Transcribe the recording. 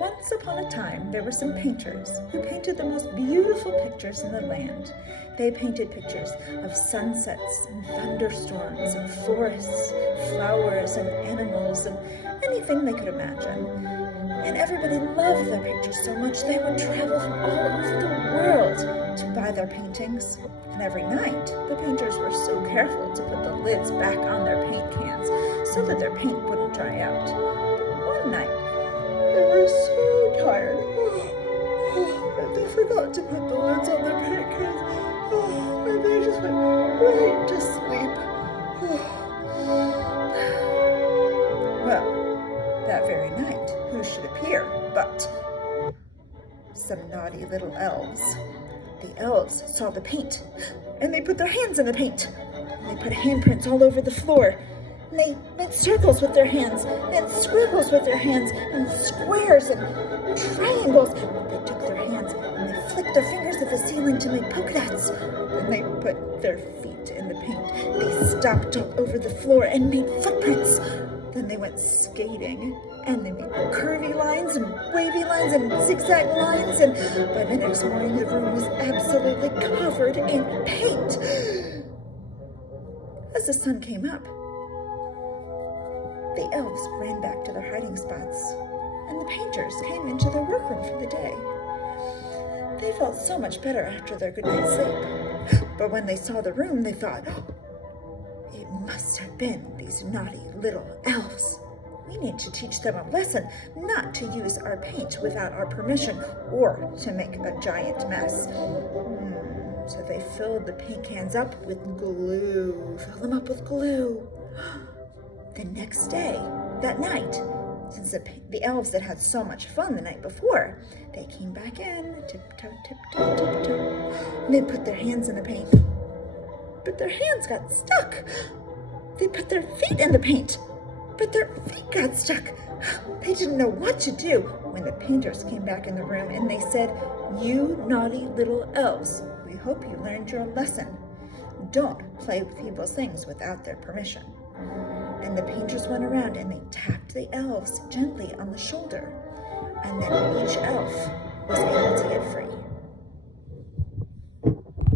Once upon a time, there were some painters who painted the most beautiful pictures in the land. They painted pictures of sunsets and thunderstorms and forests, flowers and animals and anything they could imagine. And everybody loved their pictures so much they would travel from all over the world to buy their paintings. And every night, the painters were so careful to put the lids back on their paint cans so that their paint wouldn't dry out. But one night, they were so tired, and they forgot to put the lids on their paint cans, and they just went right to sleep. Well, that very night, who should appear but some naughty little elves. The elves saw the paint, and they put their hands in the paint. They put handprints all over the floor. And they made circles with their hands, and squiggles with their hands, and squares and triangles. They took their hands and they flicked their fingers at the ceiling to make polka dots. Then they put their feet in the paint. They stomped all over the floor and made footprints. Then they went skating, and they made curvy lines and wavy lines and zigzag lines. And by the next morning, the room was absolutely covered in paint. As the sun came up, the elves ran back to their hiding spots, and the painters came into their workroom for the day. They felt so much better after their good night's sleep. But when they saw the room, they thought, it must have been these naughty little elves. We need to teach them a lesson not to use our paint without our permission or to make a giant mess. So they filled the paint cans up with glue. Fill them up with glue. The next day, that night, since the elves that had so much fun the night before, they came back in, tiptoe, tiptoe, tiptoe, and they put their hands in the paint. But their hands got stuck. They put their feet in the paint, but their feet got stuck. They didn't know what to do when the painters came back in the room, and they said, "You naughty little elves, we hope you learned your lesson. Don't play with people's things without their permission." And the painters went around and they tapped the elves gently on the shoulder. And then each elf was able to get free.